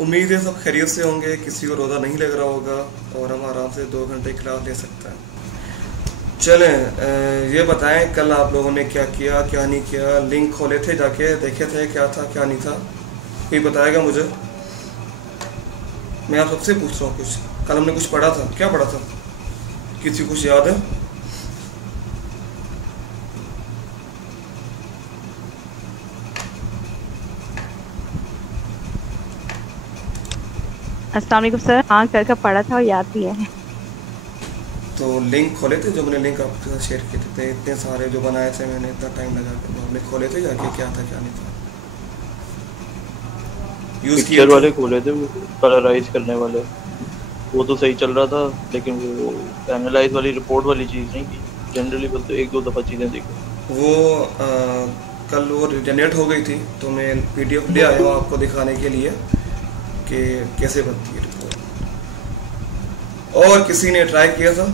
उम्मीद है सब खैरियत से होंगे, किसी को रोज़ा नहीं लग रहा होगा और हम आराम से 2 घंटे क्लास ले सकते हैं। चलें, ये बताएं कल आप लोगों ने क्या किया क्या नहीं किया। लिंक खोले थे, जाके देखे थे क्या था क्या नहीं था, कोई बताएगा मुझे? मैं आप सबसे पूछ रहा हूँ कुछ। कल हमने कुछ पढ़ा था, क्या पढ़ा था? किसी को कुछ याद है? अस्सलाम वालेकुम सर। हाँ कल का पढ़ा था और याद भी है। तो लिंक खोले थे जो मैंने लिंक आपके साथ शेयर किए थे, इतने सारे जो बनाए थे मैंने, इतना टाइम लगा कर आपने खोले थे जाके, क्या था क्या नहीं था, यूज़ किए पिक्चर थे? वाले खोले थे, कलराइज करने वाले, वो तो सही चल रहा था, लेकिन वो एनालाइज वाली रिपोर्ट वाली चीज़ नहीं की। जनरली बस तो एक दो दफ़ा चीज़ें देखी। वो कल वो जनरेट हो गई थी तो मैं पीडीएफ ले आया हूँ आपको दिखाने के लिए कि कैसे बनती है रिपोर्ट। और किसी ने ट्राई किया था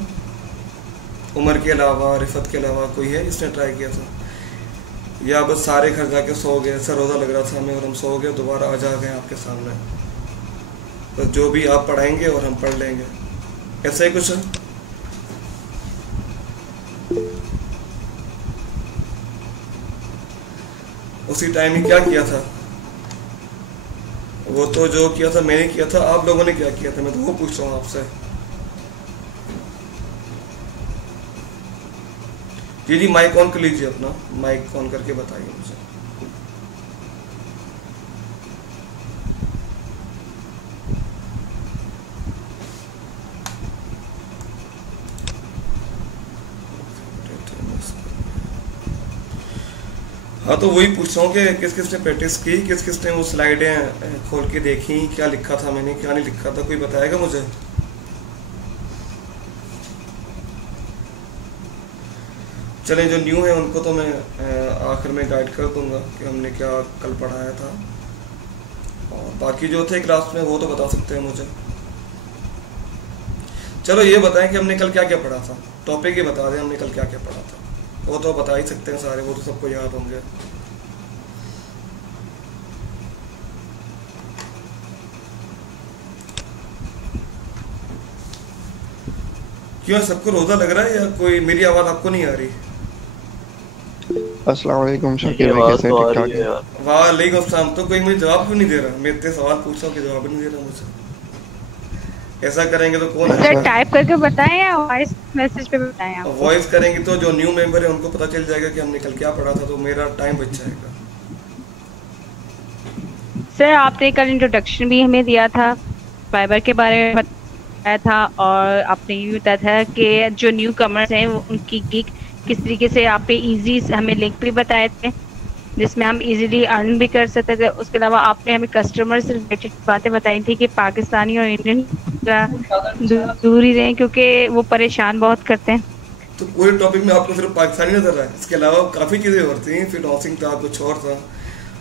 उमर के अलावा, रिफत के अलावा कोई है जिसने ट्राई किया था? या बस सारे घर जाके सो गए? सर रोज़ा लग रहा था हमें और हम सो गए, दोबारा आ जा गए आपके सामने, बस जो भी आप पढ़ाएंगे और हम पढ़ लेंगे, ऐसा ही कुछ है? उसी टाइम ही क्या किया था? वो तो जो किया था मैंने किया था, आप लोगों ने क्या किया था? मैं तो वो पूछ रहा हूँ आपसे। जी माइक ऑन कर लीजिए, अपना माइक ऑन करके बताइए मुझे। हाँ तो वही पूछ रहा हूँ कि किस किस ने प्रैक्टिस की, किस किस ने वो स्लाइडें खोल के देखी, क्या लिखा था मैंने क्या नहीं लिखा था, कोई बताएगा मुझे? चलें, जो न्यू है उनको तो मैं आखिर में गाइड कर दूंगा कि हमने क्या कल पढ़ाया था, और बाकी जो थे क्लास में वो तो बता सकते हैं मुझे। चलो ये बताएं कि हमने कल क्या क्या पढ़ा था, टॉपिक ही बता दें हमने कल क्या क्या पढ़ा था। वो तो बता ही सकते हैं सारे, वो तो सबको याद होंगे। क्यों, सबको रोज़ा लग रहा है या कोई मेरी आवाज़ आपको नहीं आ रही? अस्सलाम वालेकुम शाकिर भाई, आवाज़ कैसे तो हैं? आ ठीक रही ठाक है हैं? यार। वालेकुम अस्सलाम। तो कोई मुझे जवाब क्यों नहीं दे रहा? मैं इतने सवाल पूछ रहा हूँ कि जवाब नहीं दे रहा मुझे। ऐसा करेंगे तो कौन सर आएगा? अच्छा, टाइप करके बताएं या वॉइस मैसेज पे बताएं आपको? वॉइस करेंगे तो जो न्यू मेंबर है उनको पता चल जाएगा कि हमने कल क्या पढ़ा था, तो मेरा टाइम बच जाएगा। सर आपने कल इंट्रोडक्शन भी हमें दिया था, फाइबर के बारे में बताया था, और आपने ये भी बताया था कि जो न्यू कमर्स हैं वो उनकी गिग किस तरीके से आपने इजी हमें लिंक भी बताए थे जिसमें हम इजीली अर्न भी कर सकते थे। उसके अलावा आपने हमें कस्टमर से रिलेटेड बातें बताई थी कि पाकिस्तानी और इंडियन का दूर ही रहें क्योंकि वो परेशान बहुत करते हैं। तो पूरे टॉपिक में आपको सिर्फ पाकिस्तानी नजर रहा है? इसके अलावा काफ़ी चीज़ें और थी, फिर हाउसिंग था, कुछ और था,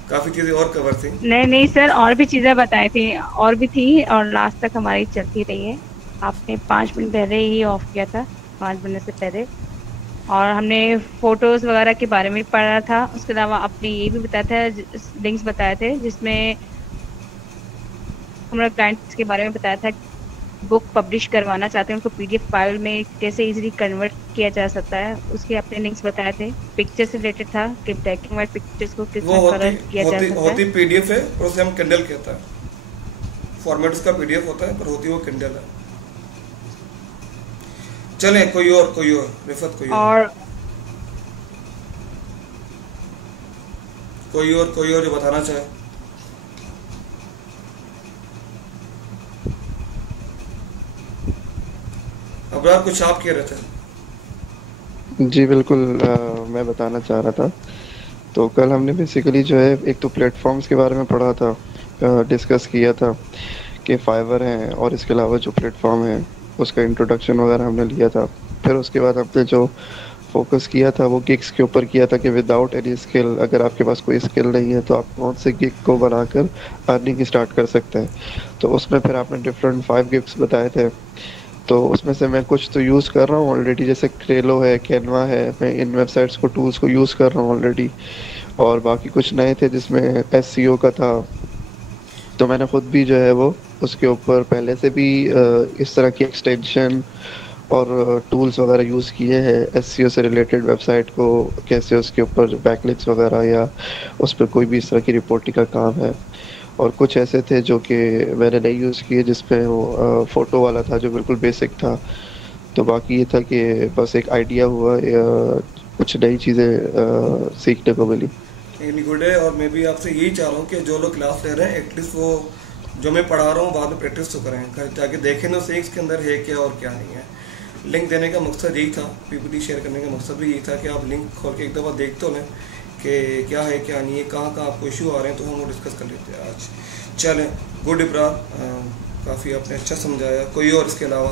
काफ़ी चीज़ें और कवर थी। नहीं नहीं सर, और भी चीजें बताई थी, और भी थी, और लास्ट तक हमारी चलती रही है। आपने 5 मिनट पहले ही ऑफ किया था, 5 मिनट से पहले। और हमने फोटोज वगैरह के बारे में पढ़ा था। उसके अलावा आपने ये भी बताया था, लिंक्स बताए थे जिसमें हमारे क्लाइंट्स के बारे में बताया था, बुक पब्लिश करवाना चाहते हैं उनको पीडीएफ फाइल में कैसे इजीली कन्वर्ट किया जा सकता है, उसके अपने लिंक्स बताए थे। पिक्चर से रिलेटेड था कि ब्लैक एंड व्हाइट पिक्चर्स को किस वो तरह होती कलर किया जा होती सकता होती है। पीडीएफ है और उसे हम किंडल कहता है। फॉर्मेट उसका पीडीएफ होता है पर होती वो किंडल है। चलें, कोई और रिफत, और कोई और जो बताना चाहे। अबरार, कुछ आप कह रहे थे? जी बिल्कुल, मैं बताना चाह रहा था। तो कल हमने बेसिकली जो है एक तो प्लेटफॉर्म्स के बारे में पढ़ा था, डिस्कस किया था कि फाइवर है और इसके अलावा जो प्लेटफॉर्म है उसका इंट्रोडक्शन वगैरह हमने लिया था। फिर उसके बाद हमने जो फोकस किया था वो गिग्स के ऊपर किया था कि विदाउट एनी स्किल, अगर आपके पास कोई स्किल नहीं है तो आप कौन से गिग को बनाकर अर्निंग स्टार्ट कर सकते हैं। तो उसमें फिर आपने डिफरेंट 5 गिग्स बताए थे। तो उसमें से मैं कुछ तो यूज़ कर रहा हूँ ऑलरेडी, जैसे ट्रेलो है, कैनवा है, मैं इन वेबसाइट्स को, टूल्स को यूज़ कर रहा हूँ ऑलरेडी। और बाकी कुछ नए थे जिसमें एसईओ का था। तो मैंने खुद भी जो है वो उसके ऊपर पहले से भी इस तरह की एक्सटेंशन और टूल्स वगैरह यूज़ किए हैं एसईओ से रिलेटेड। वेबसाइट को कैसे उसके ऊपर बैकलिंक्स वगैरह या उस पर कोई भी इस तरह की रिपोर्टिंग का काम है। और कुछ ऐसे थे जो कि मैंने नहीं यूज़ किए, जिसपे वो फ़ोटो वाला था जो बिल्कुल बेसिक था। तो बाकी ये था कि बस एक आइडिया हुआ या कुछ नई चीज़ें सीखने को मिली। नहीं गुड है। और मैं भी आपसे यही चाह रहा हूँ कि जो लोग क्लास ले रहे हैं एटलीस्ट वो जो मैं पढ़ा रहा हूँ बाद में प्रैक्टिस तो करें, घर जाके देखें ना सही इसके अंदर है क्या और क्या नहीं है। लिंक देने का मकसद यही था, पीपीटी शेयर करने का मकसद भी यही था कि आप लिंक खोल के एक दफ़ा देख तो लें कि क्या है क्या नहीं है, कहाँ कहाँ आपको इशू आ रहे हैं, तो हम वो डिस्कस कर लेते हैं आज। चलें, गुड इब्रार, काफ़ी आपने अच्छा समझाया। कोई और इसके अलावा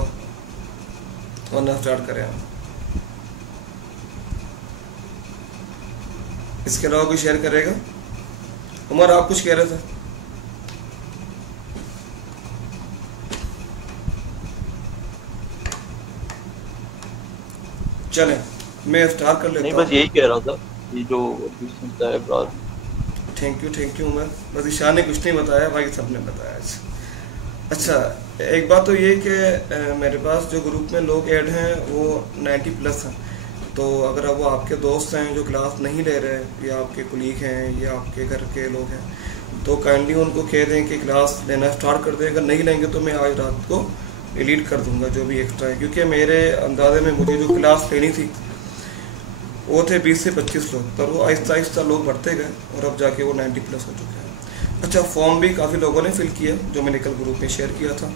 वरना स्टार्ट करें हम। इसके अलावा कोई शेयर करेगा? उमर आप कुछ कह रहे थे? चलें मैं स्टार्ट कर लेता हूँ। नहीं बस यही कह रहा था, ये जो बताया ब्रार। Thank you Umar. बस ईशान ने कुछ नहीं बताया, बाकी सबने बताया। अच्छा एक बात तो ये कि मेरे पास जो ग्रुप में लोग ऐड हैं वो 90+ हैं। तो अगर वो आपके दोस्त हैं जो क्लास नहीं ले रहे या आपके कुलीग हैं या आपके घर के लोग हैं, तो काइंडली उनको कह दें कि क्लास लेना स्टार्ट कर दें। अगर नहीं लेंगे तो मैं आज रात को डिलीट कर दूंगा जो भी एक्स्ट्रा है, क्योंकि मेरे अंदाजे में मुझे जो क्लास लेनी थी वो थे 20 से 25 लोग, पर वो आहिस्ता आहिस्ता लोग बढ़ते गए और अब जाके वो 90+ हो चुके हैं। अच्छा फॉर्म भी काफ़ी लोगों ने फिल किया जो मैंने कल ग्रुप में शेयर किया था।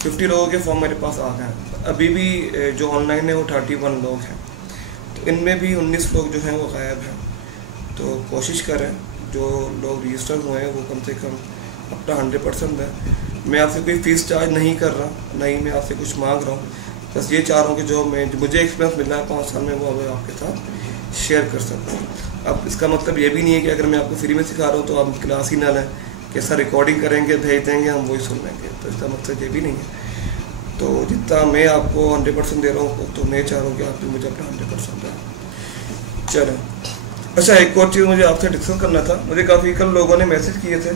50 लोगों के फॉर्म मेरे पास आ गए हैं। अभी भी जो ऑनलाइन है वो 31 लोग हैं, तो इनमें भी 19 लोग जो हैं वो गायब हैं। तो कोशिश करें जो लोग रजिस्टर हुए हैं वो कम से कम अपना 100% दें। मैं आपसे कोई फ़ीस चार्ज नहीं कर रहा, नहीं मैं आपसे कुछ मांग रहा हूँ, बस ये चाह रहा हूँ कि जो मुझे एक्सपीरियंस मिला है 5 साल में वो अब आपके साथ शेयर कर सकूँ। अब इसका मतलब ये भी नहीं है कि अगर मैं आपको फ्री में सिखा रहा हूँ तो आप क्लास ही ना लें कि सर रिकॉर्डिंग करेंगे भेज देंगे हम वही सुन लेंगे, तो इसका मकसद ये भी नहीं है। तो जितना मैं आपको 100% दे रहा हूँ तो मैं चाह रहा हूँ कि आप भी मुझे अपना 100% दें। चलें, अच्छा एक और चीज़ मुझे आपसे डिस्कस करना था। मुझे काफ़ी कल लोगों ने मैसेज किए थे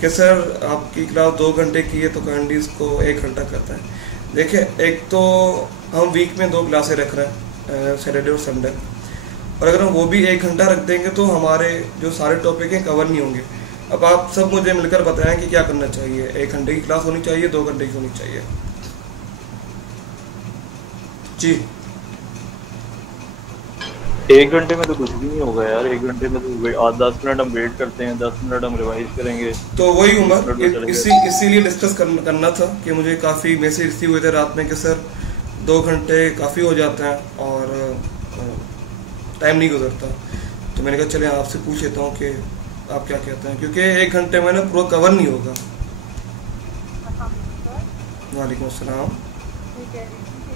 कि सर आपकी क्लास 2 घंटे की है तो काइंडली इसको 1 घंटा करता है। देखिए एक तो हम वीक में 2 क्लासें रख रहे हैं, सैटरडे और संडे, और अगर हम वो भी 1 घंटा रख देंगे तो हमारे जो सारे टॉपिक हैं कवर नहीं होंगे। अब आप सब मुझे मिलकर बताएं कि क्या करना चाहिए। 1 घंटे की क्लास होनी चाहिए, 2 घंटे की होनी चाहिए? जी 1 घंटे में तो कुछ भी नहीं होगा यार। 1 घंटे में तो 10 मिनट हम वेट करते हैं, 10 मिनट हम रिवाइज करेंगे। तो वही उम्र इसीलिए डिस्कस करना था कि मुझे काफ़ी मैसेज रिसीव हुए थे रात में कि सर 2 घंटे काफ़ी हो जाते हैं और टाइम नहीं गुजरता। तो मैंने कहा चले आपसे पूछ लेता हूँ कि आप क्या कहते हैं, क्योंकि 1 घंटे में ना पूरा कवर नहीं होगा। वालेकुम अस्सलाम।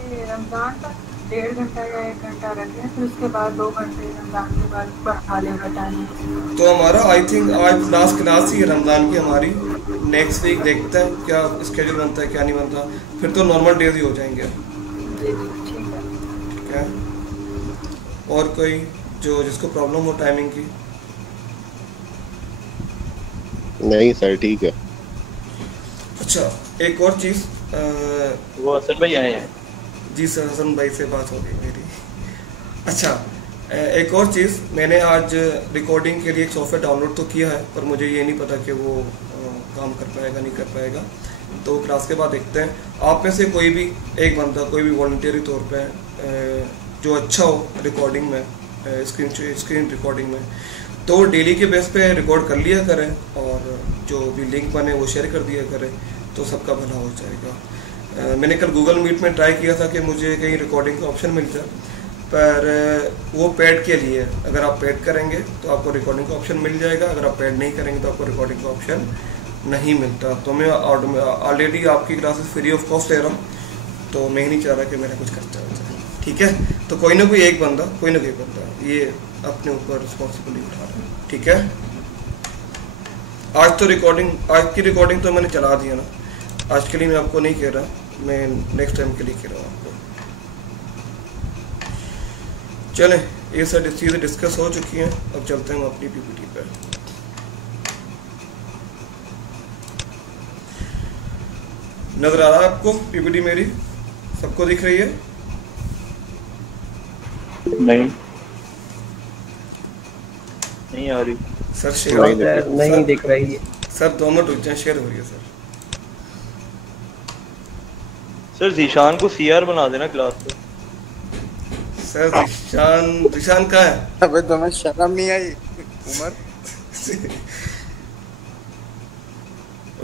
रमजान तक 1.5 घंटा या 1 घंटा रखें, फिर उसके बाद 2 घंटे रमजान के बाद बढ़ा लेगा टाइम। तो हमारा आई थिंक आज लास्ट क्लास ही है रमजान की हमारी। नेक्स्ट वीक देखते हैं क्या स्केड्यूल बनता है क्या नहीं बनता, फिर तो नॉर्मल डेज ही हो जाएंगे। ठीक है। और कोई जो जिसको प्रॉब्लम हो टाइमिंग की? नहीं सर ठीक है। अच्छा एक और चीज़, वो हसन भाई आए हैं। जी सर हसन भाई से बात हो गई मेरी। अच्छा एक और चीज़, मैंने आज रिकॉर्डिंग के लिए एक सॉफ्टवेयर डाउनलोड तो किया है, पर मुझे ये नहीं पता कि वो काम कर पाएगा नहीं कर पाएगा, तो क्लास के बाद देखते हैं। आप में से कोई भी एक बंदा कोई भी वॉलंटियरी तौर पे जो अच्छा हो रिकॉर्डिंग में, स्क्रीन रिकॉर्डिंग में, तो डेली के बेस पे रिकॉर्ड कर लिया करें और जो भी लिंक बने वो शेयर कर दिया करें, तो सबका भला हो जाएगा। मैंने कल गूगल मीट में ट्राई किया था कि मुझे कहीं रिकॉर्डिंग का ऑप्शन मिल जाए, पर वो पेड के लिए, अगर आप पेड करेंगे तो आपको रिकॉर्डिंग का ऑप्शन मिल जाएगा, अगर आप पेड नहीं करेंगे तो आपको रिकॉर्डिंग का ऑप्शन नहीं मिलता। तो मैं ऑलरेडी आपकी क्लासेस फ्री ऑफ कॉस्ट ले रहा हूँ, तो मैं ही नहीं चाह रहा कि मेरा कुछ खर्चा हो जाए। ठीक है, तो कोई ना कोई एक बंदा ये अपने ऊपर रिस्पॉन्सिबिलिटी उठा रहा है। ठीक है, आज की रिकॉर्डिंग तो मैंने चला दिया ना, आज के लिए मैं आपको नहीं कह रहा, मैं नेक्स्ट टाइम के लिए कह रहा हूँ आपको। चलें, ये सारी चीज़ें डिस्कस हो चुकी हैं, अब चलते हैं हम अपनी पीपीटी पर। नजर आ रहा है आपको पीपीटी मेरी? सबको दिख रही है? नहीं आ रही सर शेयर नहीं दिख रही है सर, 2 मिनट रुक जाए, शेयर हो रही है सर। सर जीशान को सीआर बना देना क्लास पे। सर दिशान कहाँ है? अबे तुम्हें शर्म नहीं आई उमर?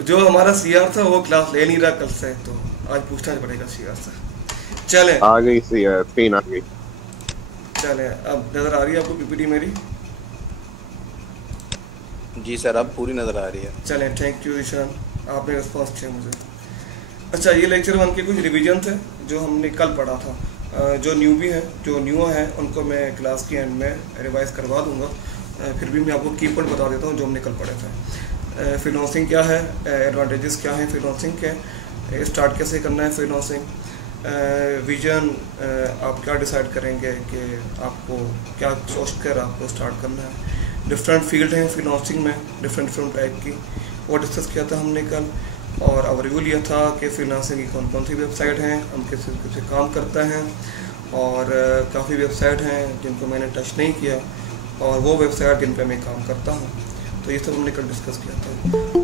जो हमारा सीआर था वो क्लास ले नहीं रहा कल से, तो आज पूछना पड़ेगा सीआर से। चले आ गई सीआर पिन आ गई। चले, अब नजर आ रही है आपको पीपीटी मेरी? जी सर अब पूरी नजर आ रही है। चलें, थैंक यू ईशान, आपने रिस्पॉन्स किया मुझे। अच्छा, ये लेक्चर 1 के कुछ रिवीजन थे जो हमने कल पढ़ा था। जो न्यूबी हैं, जो न्यू हैं, उनको मैं क्लास के एंड में रिवाइज करवा दूंगा। फिर भी मैं आपको की पॉइंट बता देता हूँ जो हमने कल पढ़े थे। फ्रीलांसिंग क्या है, एडवांटेजेस क्या हैं फ्रीलांसिंग के, स्टार्ट कैसे करना है फ्रीलांसिंग, विजन आप क्या डिसाइड करेंगे कि आपको क्या सोच कर आपको स्टार्ट करना है। डिफरेंट फील्ड हैं फ्रीलांसिंग में, डिफरेंट टाइप की, वो डिस्कस किया था हमने कल। और ओवरव्यू लिया था कि फ्रीलांसिंग की कौन कौन सी वेबसाइट हैं, हम किस किस काम करते हैं, और काफ़ी वेबसाइट हैं जिनको मैंने टच नहीं किया, और वो वेबसाइट जिन पर मैं काम करता हूँ। तो ये सब हमने कल डिस्कस किया था।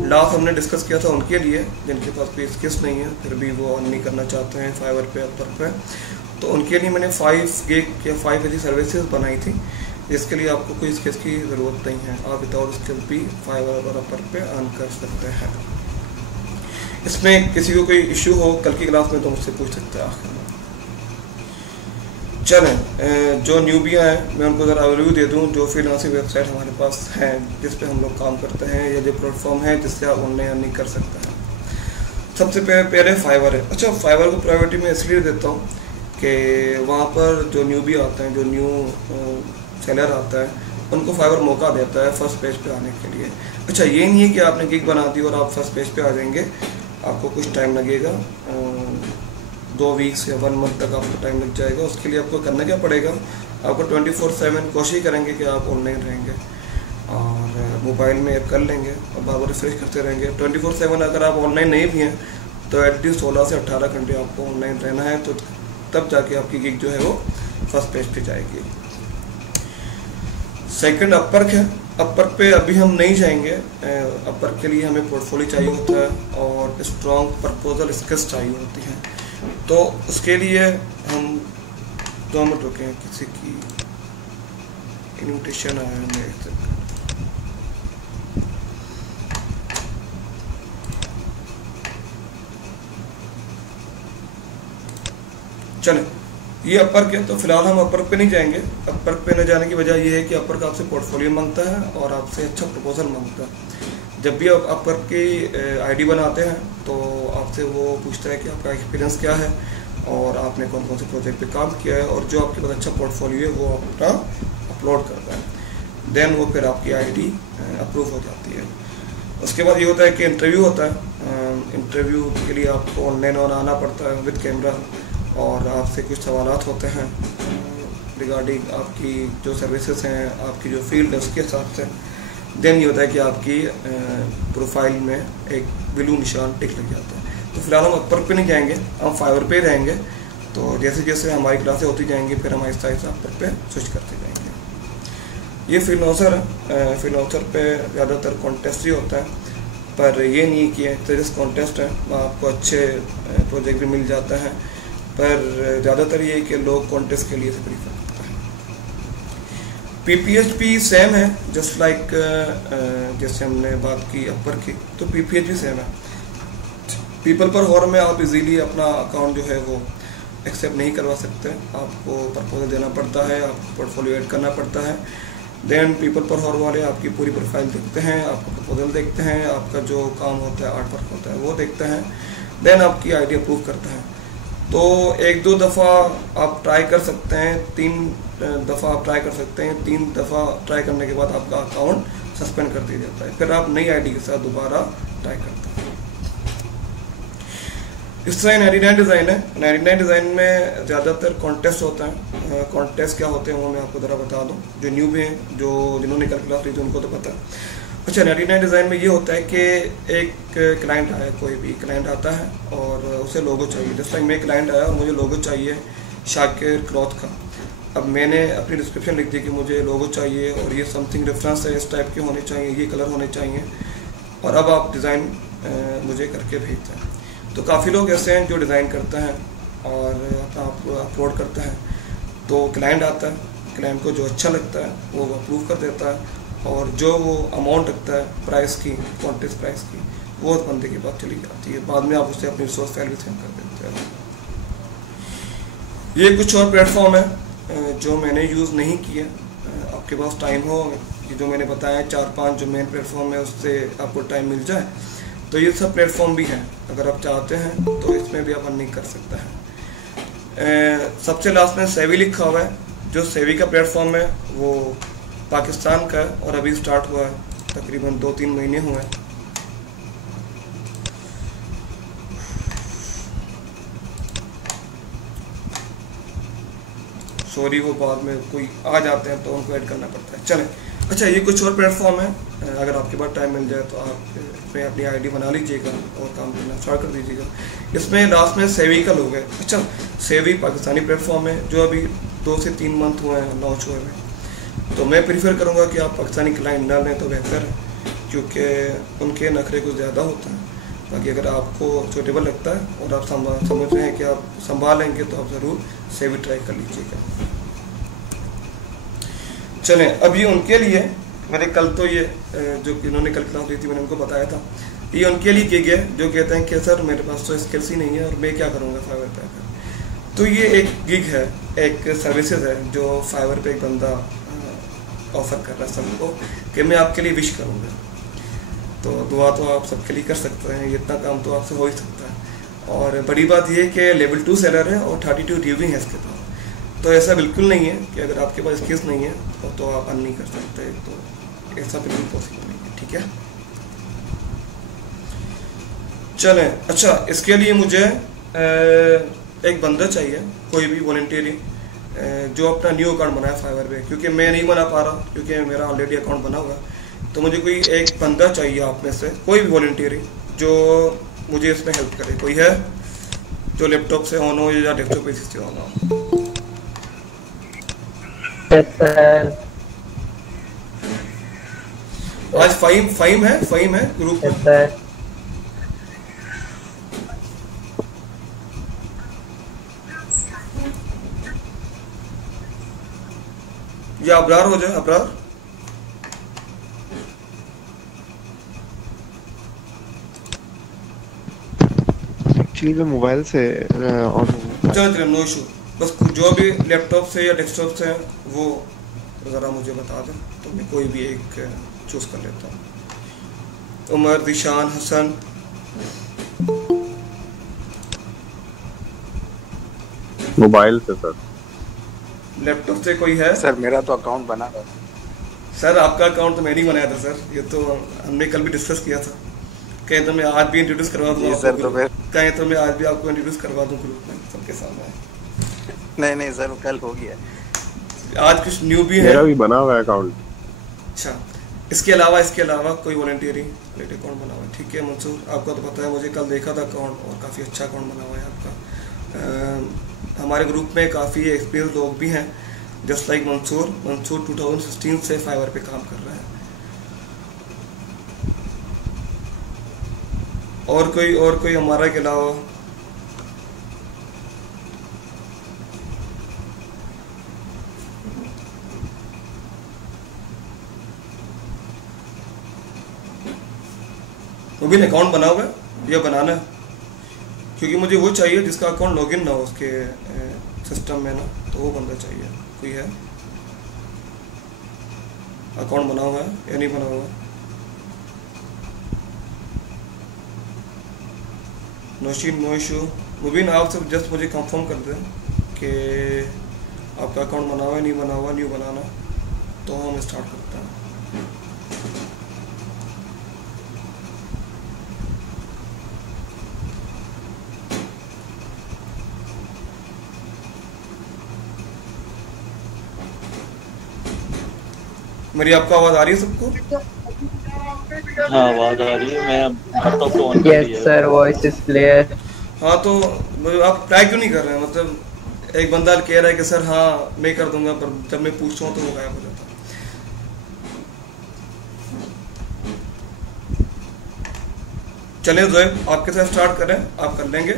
लास्ट हमने डिस्कस किया था उनके लिए जिनके पास कोई स्किल्स नहीं है फिर भी वो अर्न नहीं करना चाहते हैं फाइवर पे, अपवर्क पे। तो उनके लिए मैंने 5 गिग या 5 ऐसी सर्विसेज बनाई थी जिसके लिए आपको कोई स्किल्स की ज़रूरत नहीं है, आप विदाउट स्किल भी फाइवर और अपवर्क पे अर्न कर सकते हैं। इसमें किसी को कोई इशू हो कल की क्लास में तो मुझसे पूछ सकते हैं आखिर में। चलें, जो न्यूबियाँ हैं मैं उनको ज़रा ओवरव्यू दे दूँ। जो फ्रीलांसिंग वेबसाइट हमारे पास हैं जिस पे हम लोग काम करते हैं, या जो प्लेटफॉर्म है जिससे आप ऑनलाइन अर्निंग कर सकते हैं। सबसे पहले फाइवर है। अच्छा, फाइवर को प्रायोरिटी में इसलिए देता हूँ कि वहाँ पर जो न्यूबी आते हैं, जो न्यू सेलर आता है, उनको फाइवर मौका देता है फर्स्ट पेज पे आने के लिए। अच्छा, ये नहीं है कि आपने गिग बना दी और आप फर्स्ट पेज पे आ जाएंगे, आपको कुछ टाइम लगेगा, 2 वीक्स या 1 मंथ तक आपको टाइम लग जाएगा। उसके लिए आपको करना क्या पड़ेगा, आपको 24/7 कोशिश करेंगे कि आप ऑनलाइन रहेंगे और मोबाइल में ऐप कर लेंगे और बार बार रिफ्रेश करते रहेंगे। 24/7 अगर आप ऑनलाइन नहीं भी हैं तो एटलीस्ट 16 से 18 घंटे आपको ऑनलाइन रहना है, तो तब जाके आपकी गिग जो है वो फर्स्ट पेज पे जाएगी। सेकंड अपवर्क है। अपवर्क पे अभी हम नहीं जाएंगे, अपवर्क के लिए हमें पोर्टफोलियो चाहिए होता है और स्ट्रॉन्ग प्रपोजल स्किल्स चाहिए होती हैं। तो उसके लिए हम 2 मिनट रुके हैं, किसी की इन्विटेशन आया है मेरे तक। चलें, ये अपवर्क है तो फिलहाल हम अपवर्क पे नहीं जाएंगे। अपवर्क पे न जाने की वजह यह है कि अपवर्क आपसे पोर्टफोलियो मांगता है और आपसे अच्छा प्रपोजल मांगता है। जब भी आप अपवर्क की आईडी बनाते हैं तो आपसे वो पूछता है कि आपका एक्सपीरियंस क्या है और आपने कौन कौन से प्रोजेक्ट पे काम किया है, और जो आपके पास अच्छा पोर्टफोलियो है वो अपना अपलोड करता है। देन वो फिर आपकी आईडी अप्रूव हो जाती है। उसके बाद ये होता है कि इंटरव्यू होता है। इंटरव्यू के लिए आपको ऑनलाइन आना पड़ता है विद कैमरा, और आपसे कुछ सवालात होते हैं रिगार्डिंग आपकी जो सर्विसेज हैं, आपकी जो फील्ड है उसके हिसाब से। देन ये होता है कि आपकी प्रोफाइल में एक ब्लू निशान टिक लग जाता है। तो फिलहाल हम अपवर्क पे नहीं जाएंगे, हम फाइवर पे रहेंगे। तो जैसे जैसे हमारी क्लासें होती जाएंगी फिर हम आहिस्ता आहिस्ता अपवर्क पे स्विच करते जाएंगे। ये फ्रीलांसर है। फ्रीलांसर पे ज़्यादातर कॉन्टेस्ट ही होता है, पर ये नहीं कि जस्ट कॉन्टेस्ट है, आपको अच्छे प्रोजेक्ट भी मिल जाता है, पर ज़्यादातर ये कि लोग कॉन्टेस्ट के लिए से प्रीफर करते हैं। PPHP सेम है, जस्ट लाइक जैसे हमने बात की अपवर्क की, तो PPHP सेम है। पीपल पर हॉर में आप इजीली अपना अकाउंट जो है वो एक्सेप्ट नहीं करवा सकते, आपको प्रपोजल देना पड़ता है, आपको पोर्टफोलियो ऐड करना पड़ता है। देन पीपल पर हॉर वाले आपकी पूरी प्रोफाइल देखते हैं, आपका प्रपोजल देखते हैं, आपका जो काम होता है, आर्ट वर्क होता है वो देखते हैं, देन आपकी आईडी अप्रूव करते हैं। तो 1-2 दफ़ा आप ट्राई कर सकते हैं, 3 दफ़ा आप ट्राई कर सकते हैं। 3 दफ़ा ट्राई करने के बाद आपका अकाउंट सस्पेंड कर दिया जाता है, फिर आप नई आईडी के साथ दोबारा ट्राई करते हैं। इस तरह 99 डिज़ाइन है। 99 डिज़ाइन में ज़्यादातर कॉन्टेस्ट होता है। कॉन्टेस्ट क्या होते हैं वो मैं आपको ज़रा बता दूं, जो न्यू भी हैं, जो जिन्होंने कल क्लास ली थी उनको तो पता है। अच्छा, 99 डिज़ाइन में ये होता है कि एक क्लाइंट आया, कोई भी क्लाइंट आता है और उसे लोगो चाहिए। जैसे मेरे क्लाइंट आया और मुझे लोगो चाहिए शाकिर क्लॉथ का। अब मैंने अपनी डिस्क्रिप्शन लिख दी कि मुझे लोगो चाहिए और ये समथिंग रेफरेंस है, इस टाइप के होने चाहिए, ये कलर होने चाहिए, और अब आप डिज़ाइन मुझे करके भेजते हैं। तो काफ़ी लोग ऐसे हैं जो डिज़ाइन करते हैं और अपना अपलोड करते हैं। तो क्लाइंट आता है, क्लाइंट को जो अच्छा लगता है वो अप्रूव कर देता है, और जो वो अमाउंट रखता है प्राइस की, कॉन्टेस्ट प्राइस की, वो उस बंदे की बात चली जाती है। बाद में आप उसे अपनी रिसोर्स फाइल भी सेंड कर देते हैं। ये कुछ और प्लेटफॉर्म है जो मैंने यूज़ नहीं किया। आपके पास टाइम हो, ये जो मैंने बताया 4-5 जो मेन प्लेटफॉर्म है उससे आपको टाइम मिल जाए तो ये सब प्लेटफॉर्म भी हैं। अगर आप चाहते हैं तो इसमें भी आप अर्निंग कर सकते हैं। सबसे लास्ट में सेवी लिखा हुआ है। जो सेवी का प्लेटफॉर्म है वो पाकिस्तान का है और अभी स्टार्ट हुआ है, तकरीबन 2-3 महीने हुए हैं। सॉरी, वो बाद में कोई आ जाते हैं तो उनको ऐड करना पड़ता है। चलें, अच्छा ये कुछ और प्लेटफॉर्म है। अगर आपके पास टाइम मिल जाए तो आप इसमें अपनी आईडी बना लीजिएगा और काम करना स्टार्ट कर दीजिएगा। इसमें लास्ट में सेवी का लोग है। अच्छा, सेवी पाकिस्तानी प्लेटफॉर्म है जो अभी 2 से 3 मंथ हुए हैं लॉन्च हुए हैं। तो मैं प्रीफर करूँगा कि आप पाकिस्तानी क्लाइंट ना लें तो बेहतर है, क्योंकि उनके नखरे कुछ ज़्यादा होते हैं। बाकी अगर आपको सूटेबल लगता है और आप समझ रहे हैं कि आप संभालेंगे तो आप ज़रूर सेवी ट्राई कर लीजिएगा। चलें, अभी उनके लिए मैंने कल तो ये जो इन्होंने कल क्लास ली थी मैंने उनको बताया था, ये उनके लिए गिग है जो कहते हैं कि सर मेरे पास तो स्किल्स ही नहीं है और मैं क्या करूँगा फाइवर पे आकर। तो ये एक गिग है, एक सर्विसेज है जो फाइवर पे एक बंदा ऑफर कर रहा है सबको कि मैं आपके लिए विश करूँगा। तो दुआ तो आप सबके लिए कर सकते हैं, इतना काम तो आपसे हो ही सकता है। और बड़ी बात ये कि लेवल 2 सेलर है और 32 रिव्यूइंग है इसके पास। तो ऐसा बिल्कुल नहीं है कि अगर आपके पास स्किल्स नहीं है तो आप अर्न नहीं कर सकते, तो ऐसा बिल्कुल पॉसिबल नहीं है। ठीक है, चलें। अच्छा, इसके लिए मुझे एक बंदा चाहिए, कोई भी वॉलंटियरी, जो अपना न्यू अकाउंट बनाए फाइवर पे, क्योंकि मैं नहीं बना पा रहा क्योंकि मेरा ऑलरेडी अकाउंट बना हुआ। तो मुझे कोई एक बंदा चाहिए आप में से, कोई भी वॉलंटियरी जो मुझे इसमें हेल्प करे। कोई है जो लैपटॉप से ऑन हो या डेस्कटॉप पे से ऑन हो? आज फाइम है ग्रुप में। या अबरार हो जाए, अबरार। एक्चुअली मैं मोबाइल से ऑन हूँ। चलो नो इशू, बस जो भी लैपटॉप से या डेस्कटॉप से वो ज़रा मुझे बता दें तो मैं कोई भी एक चूज़ कर लेता हूँ। उमर, दिशान, हसन। मोबाइल से सर। लैपटॉप से कोई है? सर मेरा तो अकाउंट बना था। सर आपका अकाउंट तो मैं नहीं बनाया था सर, ये तो हमने कल भी डिस्कस किया था। कहीं तो मैं आज भी इंट्रोड्यूस करवा दूँ सर, तो फिर कहीं तो मैं आज भी आपको इंट्रोड्यूस करवा दूँ ग्रुप में सबके सामने। नहीं सर, कल हो गया। आज कुछ न्यू भी है। मेरा भी बना हुआ है अकाउंट। अच्छा, इसके अलावा कोई वॉलंटियरिंग रिलेटेड अकाउंट बना हुआ है? ठीक है मंसूर, आपका तो पता है, मुझे कल देखा था अकाउंट और काफ़ी अच्छा अकाउंट बना हुआ है आपका। हमारे ग्रुप में काफ़ी एक्सपीरियंस लोग भी हैं, जस्ट लाइक मंसूर 2016 से फाइवर पे काम कर रहा है। और कोई हमारा के अलावा? वो भी अकाउंट बना हुआ है या बनाना है? क्योंकि मुझे वो चाहिए जिसका अकाउंट लॉगिन ना हो उसके सिस्टम में ना, तो वो बंदा चाहिए। कोई है अकाउंट बना हुआ है या नहीं बना हुआ? Nausheen, no issue. मुबीन, आप सब जस्ट मुझे कंफर्म कर दें कि आपका अकाउंट बना हुआ है, नहीं बना हुआ, न्यू बनाना, तो हम स्टार्ट करते हैं। मेरी आपको आवाज़ आ रही है सबको? हाँ आवाज आ रही है, मैं लैपटॉप तो ऑन कर यस दिया है। Sir, voice is clear. हाँ तो मतलब आप ट्राई क्यों नहीं कर रहे हैं? मतलब एक बंदा कह रहा है कि सर हाँ मैं कर दूंगा, पर जब मैं पूछता हूँ तो वो गायब हो जाता है। चलिए जोएब आपके साथ स्टार्ट करें, आप कर लेंगे।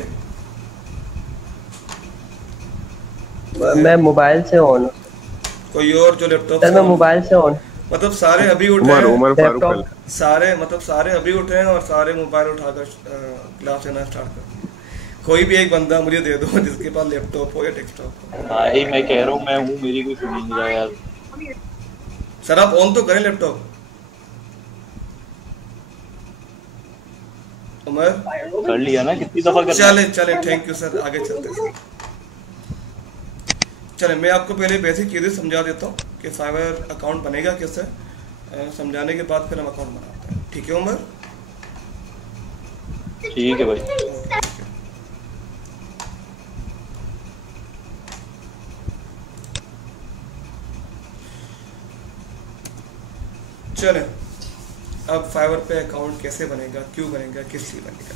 मैं मोबाइल से ऑन हूँ कोई और जो लैपटॉप सर, से मैं on- मोबाइल से ऑन। मतलब सारे अभी उठे उमर हैं, उमर फारूक लैपटॉप सारे मतलब सारे अभी उठे हैं और सारे मोबाइल उठाकर क्लास लेना स्टार्ट कर दिया। कोई भी एक बंदा मुझे दे दो जिसके पास लैपटॉप हो या डेस्कटॉप हो। भाई मैं कह रहा हूँ मैं हूँ, मेरी कोई सुन ही नहीं रहा यार। सर आप ऑन तो करें लैपटॉप। उमर कर लिया ना, कितनी दफा कर चले चले, थैंक यू सर, आगे चलते हैं। चले मैं आपको पहले बेसिक चीज़ें समझा देता हूँ कि फाइवर अकाउंट बनेगा कैसे। समझाने के बाद फिर हम अकाउंट बनाते हैं, ठीक है उमर? ठीक है भाई। चले अब फाइवर पे अकाउंट कैसे बनेगा, क्यों बनेगा, किस लिए बनेगा।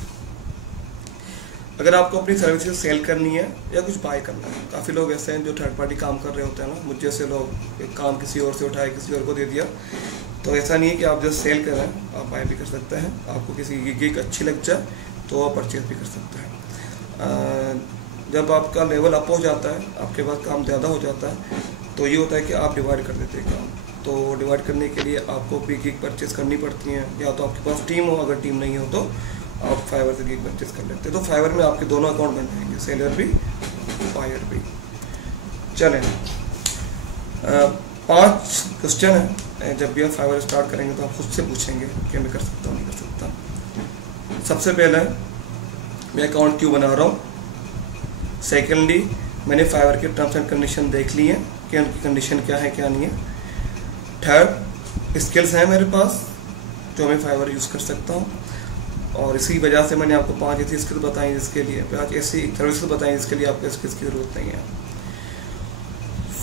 अगर आपको अपनी सर्विसेज सेल करनी है या कुछ बाय करना है, काफ़ी लोग ऐसे हैं जो थर्ड पार्टी काम कर रहे होते हैं ना, मुझ जैसे लोग एक काम किसी और से उठाए किसी और को दे दिया। तो ऐसा नहीं है कि आप जस्ट सेल करें, आप बाय भी कर सकते हैं। आपको किसी की गिग अच्छी लग जाए तो आप परचेज भी कर सकते हैं। जब आपका लेवल अप हो जाता है, आपके पास काम ज़्यादा हो जाता है, तो ये होता है कि आप डिवाइड कर देते हैं काम। तो डिवाइड करने के लिए आपको भी गिग परचेज करनी पड़ती हैं, या तो आपके पास टीम हो, अगर टीम नहीं हो तो आप फाइवर से गिग परचेज कर लेते हैं। तो फाइवर में आपके दोनों अकाउंट बन जाएंगे, सेलर भी बायर भी। चलें 5 क्वेश्चन है, जब भी आप फाइवर स्टार्ट करेंगे तो आप खुद से पूछेंगे कि मैं कर सकता हूँ नहीं कर सकता। सबसे पहला मैं अकाउंट क्यों बना रहा हूँ। सेकेंडली मैंने फाइवर के टर्म्स एंड कंडीशन देख ली हैं कि उनकी कंडीशन क्या है क्या नहीं है। थर्ड स्किल्स हैं मेरे पास जो मैं फाइवर यूज़ कर सकता हूँ, और इसी वजह से मैंने आपको 5 ऐसी स्किल्स बताई जिसके लिए, 5 ऐसी सर्विसेज बताई जिसके लिए आपको स्किल्स की ज़रूरत नहीं है।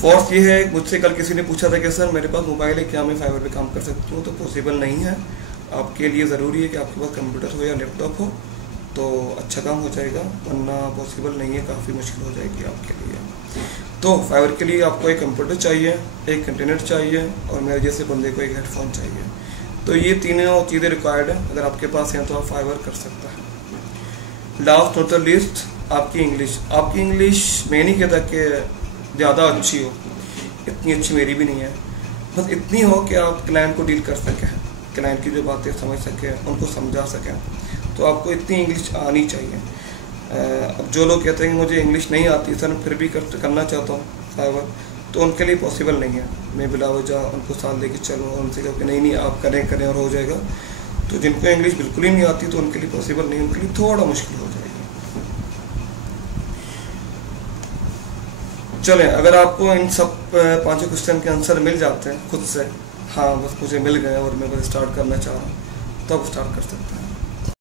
फोर्थ ये है, मुझसे कल किसी ने पूछा था कि सर मेरे पास मोबाइल है, क्या मैं फाइवर पे काम कर सकती हूँ। तो पॉसिबल नहीं है। आपके लिए ज़रूरी है कि आपके पास कंप्यूटर हो या लैपटॉप हो तो अच्छा काम हो जाएगा, वरना पॉसिबल नहीं है, काफ़ी मुश्किल हो जाएगी आपके लिए। तो फाइवर के लिए आपको एक कंप्यूटर चाहिए, एक इंटरनेट चाहिए, और मेरे जैसे बंदे को एक हेडफोन चाहिए। तो ये तीनों चीज़ें रिक्वायर्ड है। अगर आपके पास हैं तो आप फाइवर कर सकते हैं। लास्ट नॉट द लीस्ट, आपकी इंग्लिश। आपकी इंग्लिश मैं नहीं कहता कि ज़्यादा अच्छी हो, इतनी अच्छी मेरी भी नहीं है, बस इतनी हो कि आप क्लाइंट को डील कर सकें, क्लाइंट की जो बातें समझ सकें, उनको समझा सकें। तो आपको इतनी इंग्लिश आनी चाहिए। अब जो लोग कहते हैं कि मुझे इंग्लिश नहीं आती सर, फिर भी करना चाहता हूँ फाइवर, तो उनके लिए पॉसिबल नहीं है। मैं बिला वजह उनको साथ लेके चलूँ और उनसे कहूँ कि नहीं आप करें और हो जाएगा। तो जिनको इंग्लिश बिल्कुल ही नहीं आती तो उनके लिए पॉसिबल नहीं, उनके लिए थोड़ा मुश्किल हो जाएगा। चलें, अगर आपको इन सब 5 क्वेश्चन के आंसर मिल जाते हैं खुद से, हाँ बस मुझे मिल गए और मैं बस स्टार्ट करना चाह रहा हूँ, तब स्टार्ट कर सकते हैं।